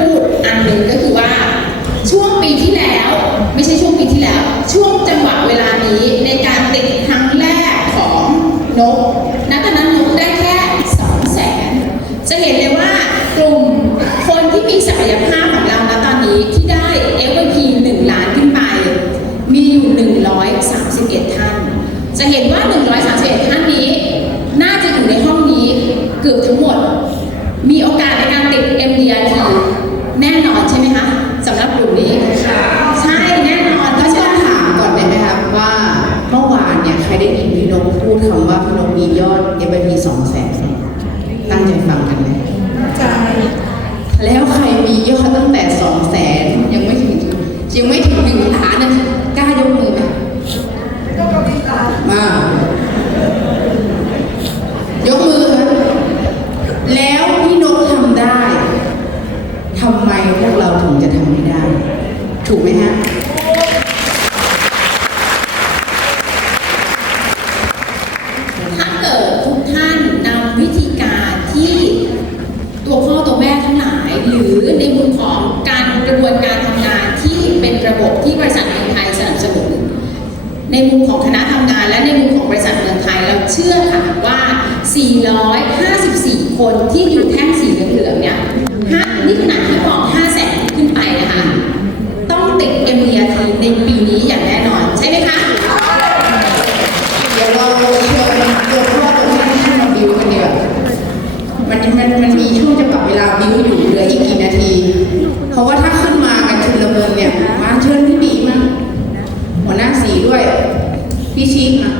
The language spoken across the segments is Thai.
คู่อันหนึ่งก็คือว่า ช่วงปีที่แล้ว ไม่ใช่ช่วงปีที่แล้ว ช่วงจังหวะเวลานี้ในการติดครั้งแรกของนกนัณตอนนั้นนกได้แค่สองแสนจะเห็นเลยว่ากลุ่มคนที่มีศักยภาพของเราณตอนนี้ที่ได้ MVP 1 ล้านขึ้นไป มีอยู่ 131 ท่าน จะเห็นว่า1 มันมันมีช่วงจะปรับเวลาบิ้วอยู่เหลืออีกกี่นาที เพราะว่าถ้าขึ้นมากันชุนละมุนเนี่ย มาเชิญพี่บีมาหัวหน้าสีด้วย พี่ชิคอะ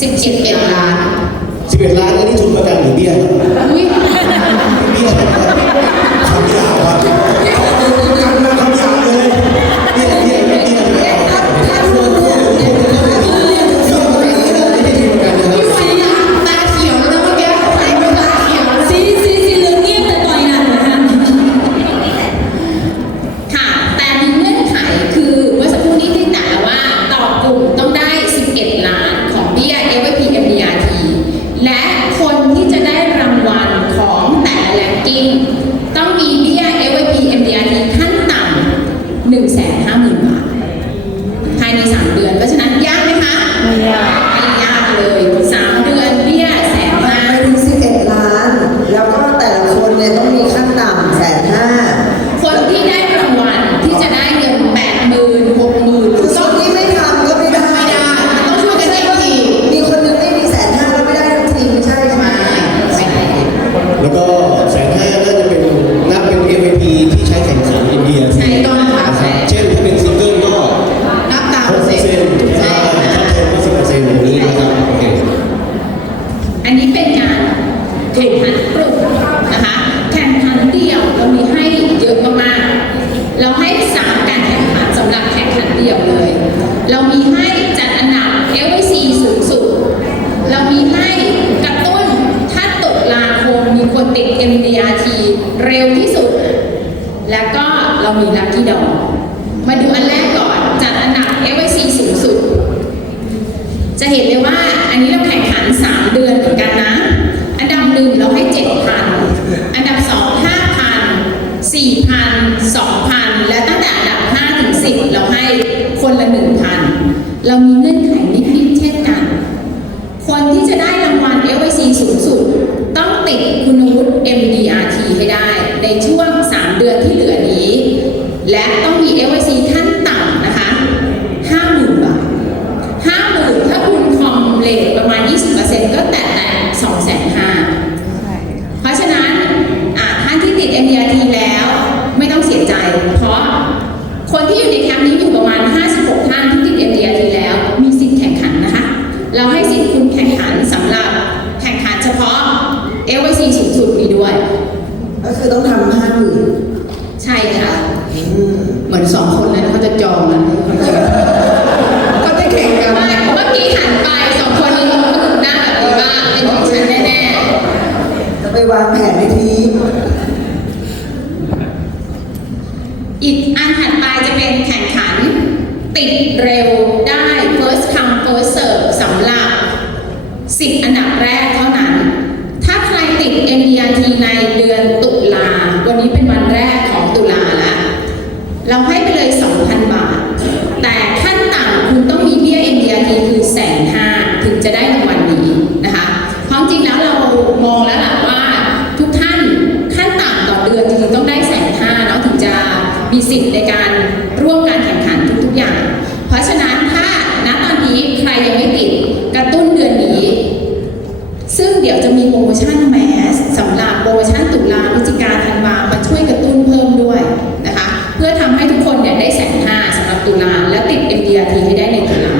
สิบเจ็ดล้านสิบเอ็ดล้านอันนี้ทุนประกันหรือเบี้ยครับ มีลัคกี้ดอก มาดูอันแรกก่อนจัดอันดับ FIC สูงสุด จะเห็นเลยว่าอันนี้เราแข่งขัน 3 เดือนเหมือนกันนะ อันดับหนึ่งเราให้ 7,000 อันดับ 2 5,000 4,000 2,000 และตั้งแต่อันดับ 5 ถึง 10 เราให้คนละ 1,000 เรามีเงื่อนไขนิดๆเช่นกัน คนที่จะได้รางวัล FIC สูงสุด ต้องติดคุณวุฒิ MDRT ให้ได้ในช่วง มองแล้วล่ะว่าทุกท่านขั้นต่ำต่อเดือนจริงๆต้องได้แสนห้าเนาะถึงจะมีสิทธิ์ในการร่วมการแข่งขันทุกๆอย่าง เพราะฉะนั้นถ้าณตอนนี้ใครยังไม่ติดกระตุ้นเดือนนี้ ซึ่งเดี๋ยวจะมีโปรโมชั่นแมสสำหรับโปรโมชั่นตุลาพฤศจิกาธันวามาช่วยกระตุ้นเพิ่มด้วยนะคะเพื่อทำให้ทุกคนเนี่ยได้แสนห้าสำหรับตุลาและติด MDRT ให้ได้ในตุลา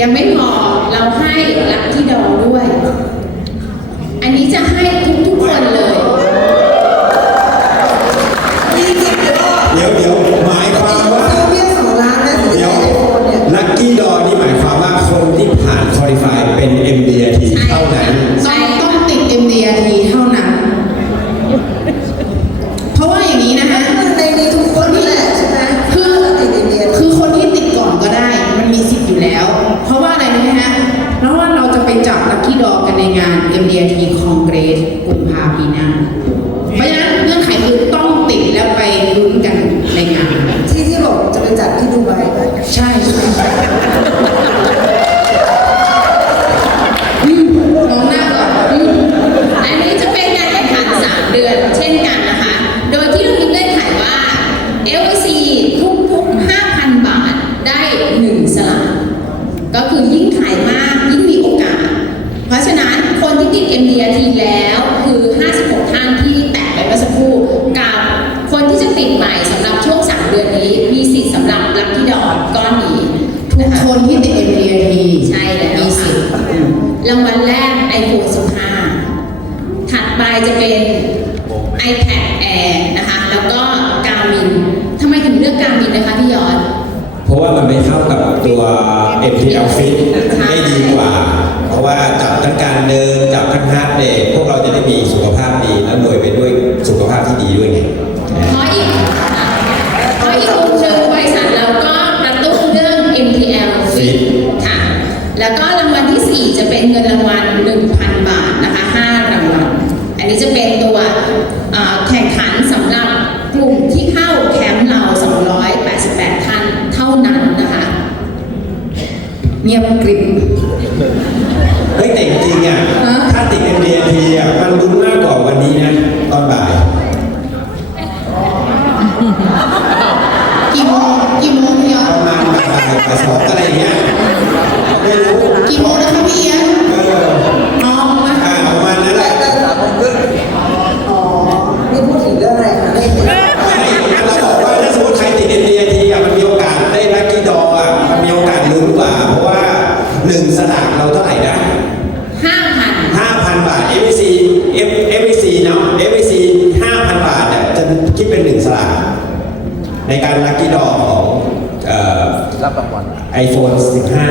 ยังไม่พอเราให้รัคที่ดองด้วย รับลัคกี้ดอกก้อนนี้ทุกนะคะคนที่ติด MDRT ใช่แล้วมีสิค่ะทธิ์อืมรางวัลแรก iPhone 15 ถัดไปจะเป็น iPad Air นะคะ แล้วก็ Garmin ทำไมถึงเลือก Garmin นะคะพี่ยอด เพราะว่ามันไปเข้ากับตัว MTL Fit ได้ดีกว่า เพราะว่าจับทั้งการเดิน จับทั้งฮาร์ดเรทพวกเราจะได้มีสุขภาพดีและรวยไปด้วยสุขภาพที่ดีด้วยไงเพราะอีกเพราะอีกมุมหนึ่ MTL Fit ค่ะ แล้วก็รางวัลที่ 4 จะเป็นเงินรางวัล 1,000 บาทนะคะ5รางวัล อันนี้จะเป็นตัวเอ่อแข่งขันสำหรับกลุ่มที่เข้าแคมป์เรา 288 ท่านเท่านั้นนะคะ เงียบกริบเฮ้ยแต่จริงๆอะฮะถ้าติด MDRT อะมันลุ้นมากกว่าวันนี้นะ ตอนบ่าย กี่โมงกี่โมงพี่ยอ ประมาณบ่ายบ่ายสองอะไรอย่างเงี้ยไม่รู้ กี่โมงนะคะพี่เอียนเออน้องนะอ่าประมาณนั้นแหละได้สามโมงครึ่งอ๋อนี่พูดถึงเรื่องอะไรคะไม่เห็นเราบอกว่าถ้าสมมติใครติด MDRT อะมันมีโอกาสได้ลัคกี้ดออะมันมีโอกาสลุ้นกว่า เพราะว่าหนึ่งสลากเราเท่าไหร่นะ5,000 5,000บาท FVC F FVC เนาะ FVC 5,000บาทเนี่ยจะคิดเป็นหนึ่งสลากในการลัคกี้ดอของเอ่อ รับรางวัล iPhone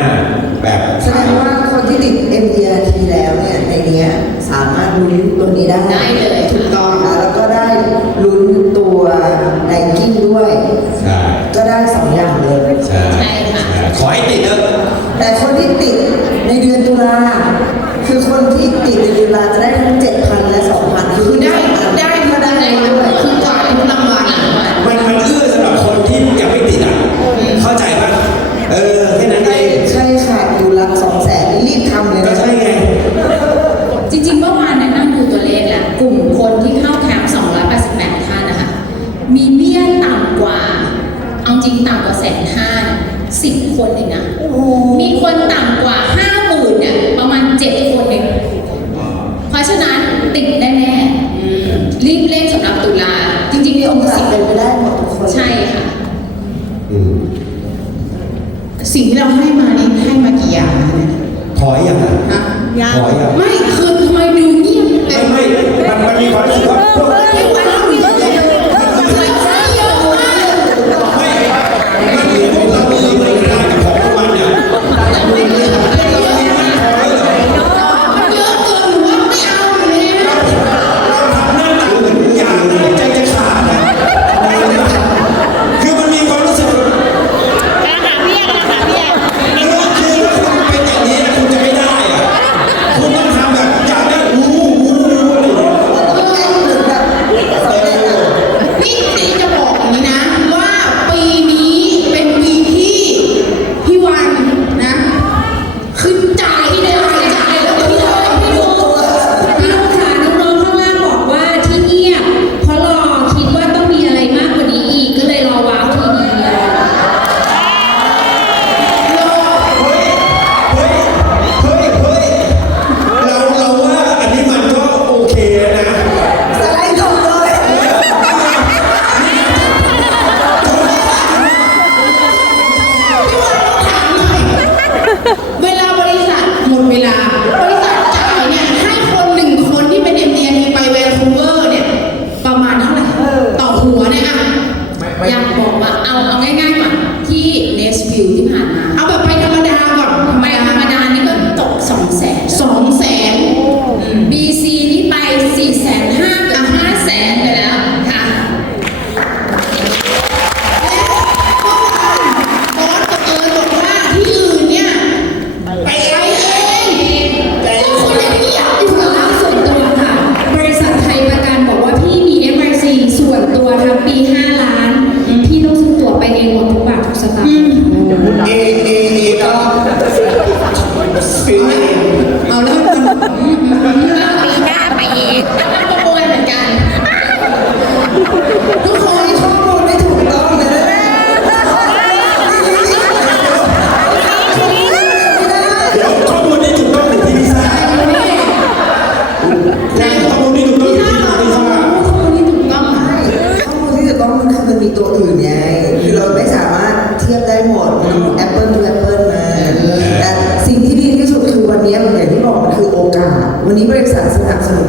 15 แบบแสดงว่าคนที่ติด MDRT แล้วเนี่ยในเนี้ยสามารถลุ้นตัวนี้ได้ได้เลยถูกต้องค่ะแล้วก็ได้ลุ้นตัวไนกิ้งด้วย ใช่ก็ได้สองอย่างเลย ใช่ใช่ค่ะใช่ขอให้ติดเถอะแต่คนที่ติดในเดือนตุลาคือคนที่ติดในเดือนตุลาจะได้ทั้งเจ็ดพันและสองพัน คือได้ได้ ก็ได้ ได้ ด้วย คือก่อนทุกรางวัลอะ มันมันเอื้อสำหรับคนที่ยังไม่ติดอะ เข้าใจปะเออ แค่นั้นเอง ใช่ค่ะอยู่ละสองแสนรีบทำเลย ก็ นะ ใช่ไง จริงๆเมื่อวานนั้นนั่งดูตัวเลขแล้ว กลุ่มคนที่เข้าแคมป์288 ท่านนะคะ มีเบี้ยต่ำกว่า เอาจริงต่ำกว่าแสนห้าสิบคนเองนะ มีคนต่ำกว่าห้าหมื่นเนี่ยประมาณเจ็ดคนเอง เพราะฉะนั้นติดแน่ๆรีบเล่นสำหรับตุลา จริงๆมีมีโอองค์กาสสิบเป็นไปได้หมดทุกคน ใช่ค่ะ อืมสิ่งที่เราให้มานี่ให้มากี่อย่างนะเนี่ยพอยังอะฮะพอยังไม่คือทำไมดูเงียบเลไม่ย ไม่มันมันมีความรู้สึกว่า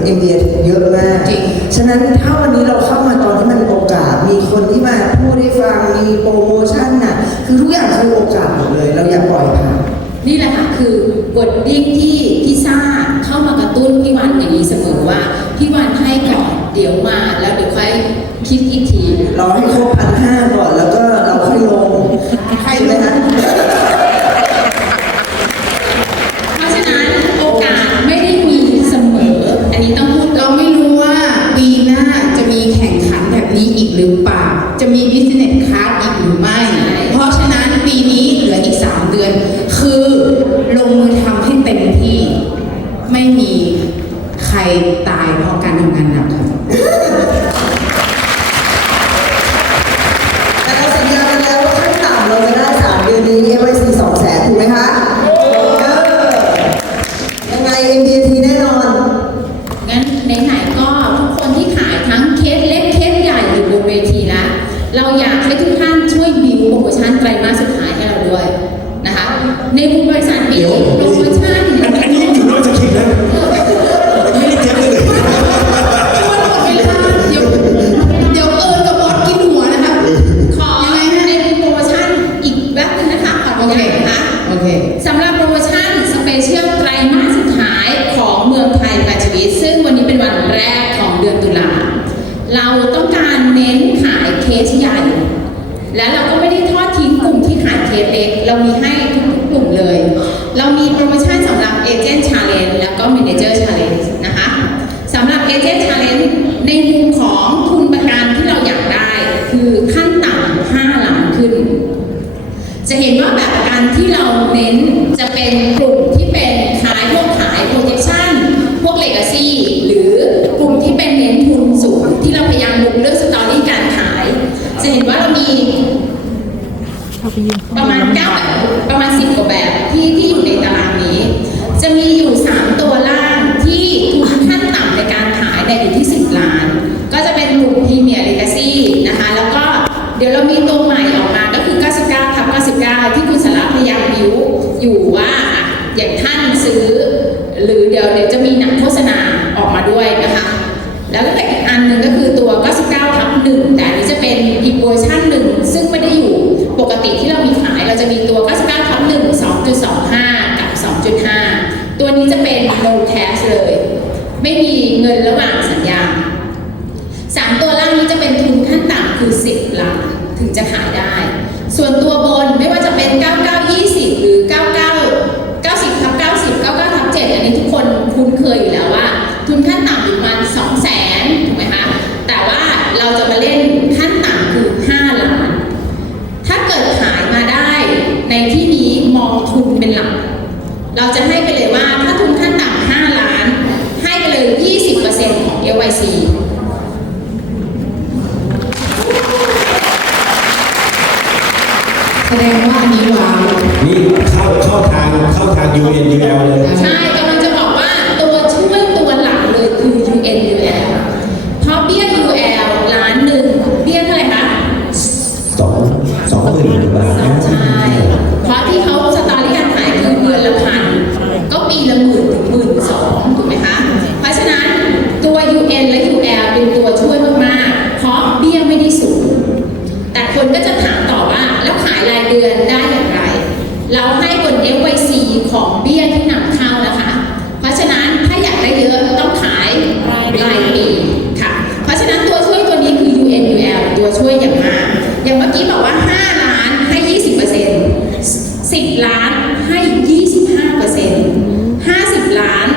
อินเดียเยอะมาก จริฉะนั้นถ้าวันนี้เราเข้ามาตอนที่มันโอกาส มีคนที่มาพูดได้ฟัง มีโปรโมชั่นน่ะ คือทุกอย่างคือโอกาสหมดเลย เราอย่าปล่อยผ่าน นี่แหละค่ะคือกดดิ้งที่พี่ซ่าเข้ามากระตุ้นพี่วันอย่างนี้เสมอว่าพี่วันให้ก่อนเดี๋ยวมาแล้วเดี๋ยวค่อยคิดอีกที รอให้ครบ หรือเปล่า จะมี business card อีกหรือไม่ เพราะฉะนั้นปีนี้เหลืออีก 3 เดือน คือลงมือทำให้เต็มที่ ไม่มี สำหรับโปรโมชั่นสเปเชียลไตรมาสสุดท้ายของเมืองไทยประชีวิต ซึ่งวันนี้เป็นวันแรกของเดือนตุลา เราต้องการเน้นขายเคสใหญ่ และเราก็ไม่ได้ทอดทิ้งกลุ่มที่ขายเคสเล็ก เรามีให้ทุกกลุ่มเลย เรามีโปรโมชั่นสำหรับเอเจนต์ชาเลนจ์แล้วก็เมนเจอร์ชาเลนจ์นะคะสำหรับเอเจนต์ชาเลนจ์ในมุมของ เราจะมาเล่นขั้นต่ำคือ 5 ล้าน ถ้าเกิดขายมาได้ในที่นี้มองทุนเป็นหลัก เราจะให้ไปเลยว่าถ้าทุนขั้นต่ำ5ล้าน ให้ไปเลย 20%ของ LYC แสดงว่าอันนี้ว้าวนี่เข้าเข้าทางเข้าทาง UNUL เลย ใช่ เดือนได้อย่างไร เราให้บน FYC ของเบี้ยที่นำเข้านะคะ เพราะฉะนั้นถ้าอยากได้เยอะต้องขายรายปีค่ะ เพราะฉะนั้นตัวช่วยตัวนี้คือ UNUL ตัวช่วยอย่างมาก อย่างเมื่อกี้บอกว่า 5 ล้านให้ 20% 10 ล้านให้ 25% 50 ล้าน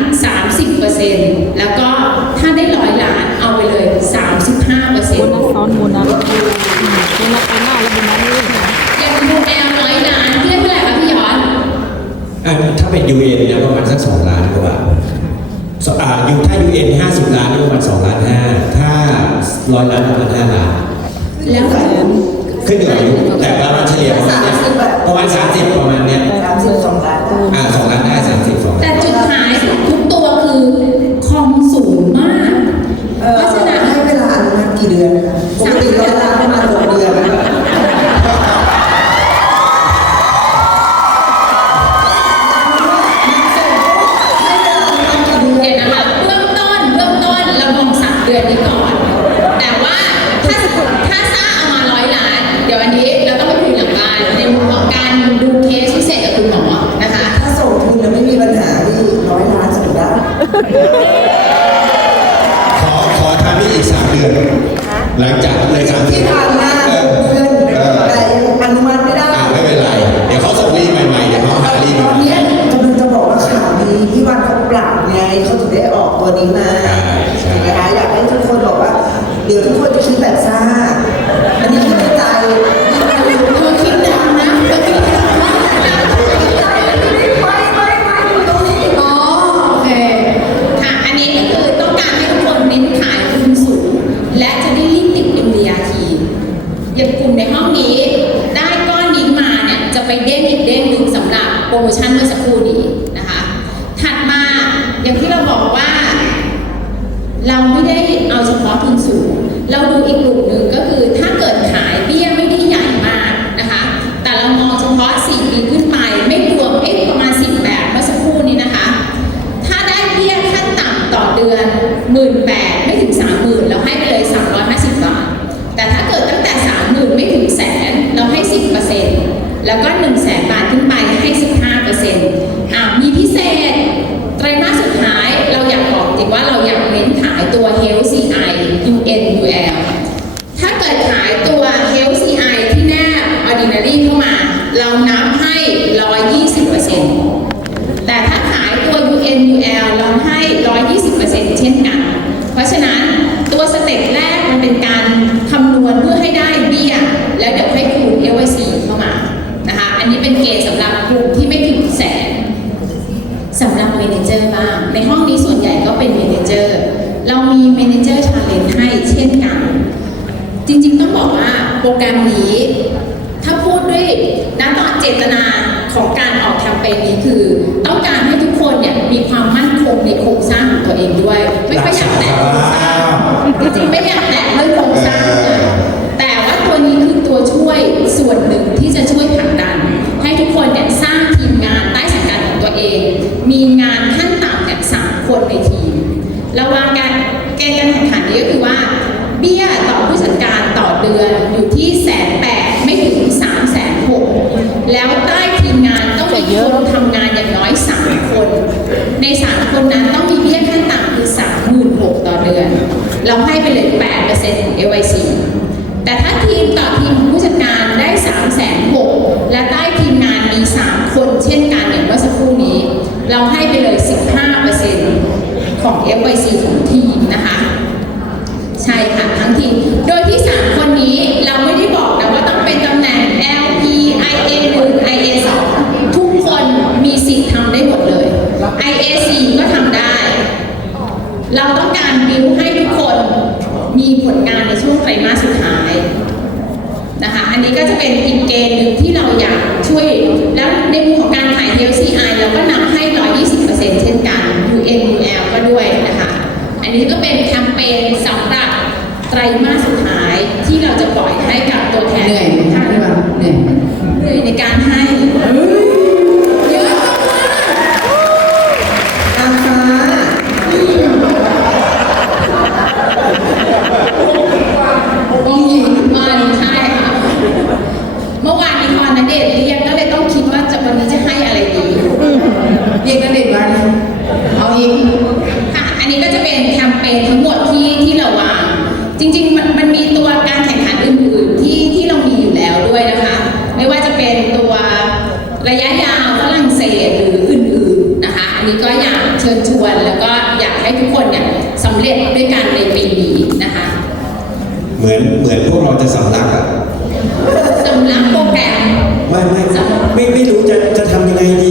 30%แล้วก็ถ้าได้ร้อยล้านเอาไปเลย 35%บนัสซ้อนบนัสโบนัสไปหน้าแล้วโบนัส เป็น UN เนี่ยประมาณสักสองล้านกว่าอ่ายูถ้า UN 50 ล้านนี่ประมาณสองล้านห้าถ้าร้อยล้านประมาณห้าล้าน แล้วแต่ขึ้นอยู่แต่ประมาณเฉลี่ยประมาณเนี้ยประมาณสามสิบประมาณเนี้ยสามสิบสองล้านได้อ่าสองล้านได้สามสิบสอง 10%แล้วก็1 0 0 0 0แสนบาทขึ้นไปให้ 15%อ่ามีพิเศษ ไตรมาสสุดท้ายเราอยากบอกจริงว่าเราอยากเน้นขายตัว Health CI UN UL ถ้าเกิดขายตัว Health CI ที่แนบ Ordinary เข้ามา เรานับให้ 120%แต่ถ้าขายตัว UN UL เราให้ 120%เช่นกัน โครงสร้างของตัวเองด้วย 也会是 ที่ค่ะอันนี้ก็จะเป็นแคมเปญทั้งหมดที่ที่เราวาง จริงๆมันมันมีตัวการแข่งขันอื่นๆที่ที่เรามีอยู่แล้วด้วยนะคะ ไม่ว่าจะเป็นตัวระยะยาวฝรั่งเศสหรืออื่นๆนะคะ อันนี้ก็อยากเชิญชวนแล้วก็อยากให้ทุกคนเนี่ยสำเร็จด้วยกันในปีนี้นะคะ เหมือนเหมือนพวกเราจะสำลักอะสำลักโปรแกรมไม่ไม่ไม่ไม่รู้จะจะทำยังไงดี